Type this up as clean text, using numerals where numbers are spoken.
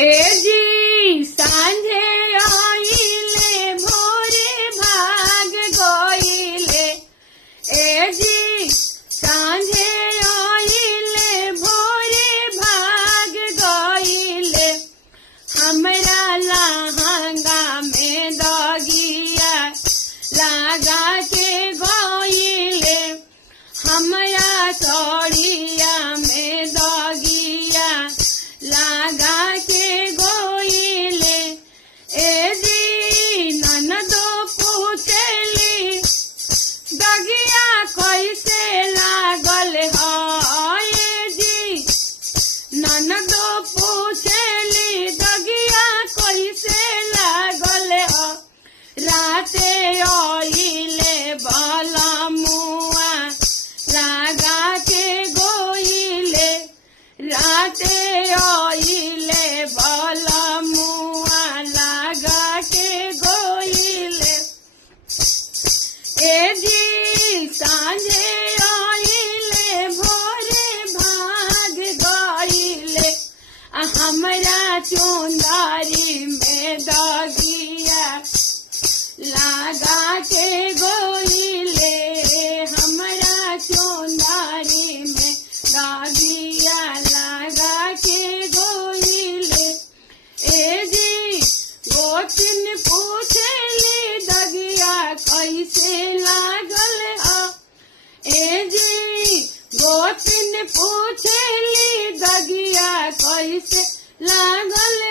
ए जी सांझे आइले भोरे भाग गइले। ए जी सांझे आइले भोरे भाग गइले। हमरा लहंगा में दगिया लगा के गइले। हमरा साड़िया में दगिया लगा के गइले। ए जी ननदो पूछली दगिया कैसे लागल है। ए जी ननदो पूछली दगिया कैसे लागल है। राते आइले बाला मुआ लगा के गइले। राते आइले बाला मुआ लगा के गइले। ए जी सांझे आइले भोरे भाग गइले। हमरा चुंदारी में दगिया लगा के गइले। हमरा चुंदारी में दगिया लगा के गइले। ए जी गोतिन पूछली दगिया कैसे लागल है। ए जी गोतिन पूछली दगिया कैसे लागल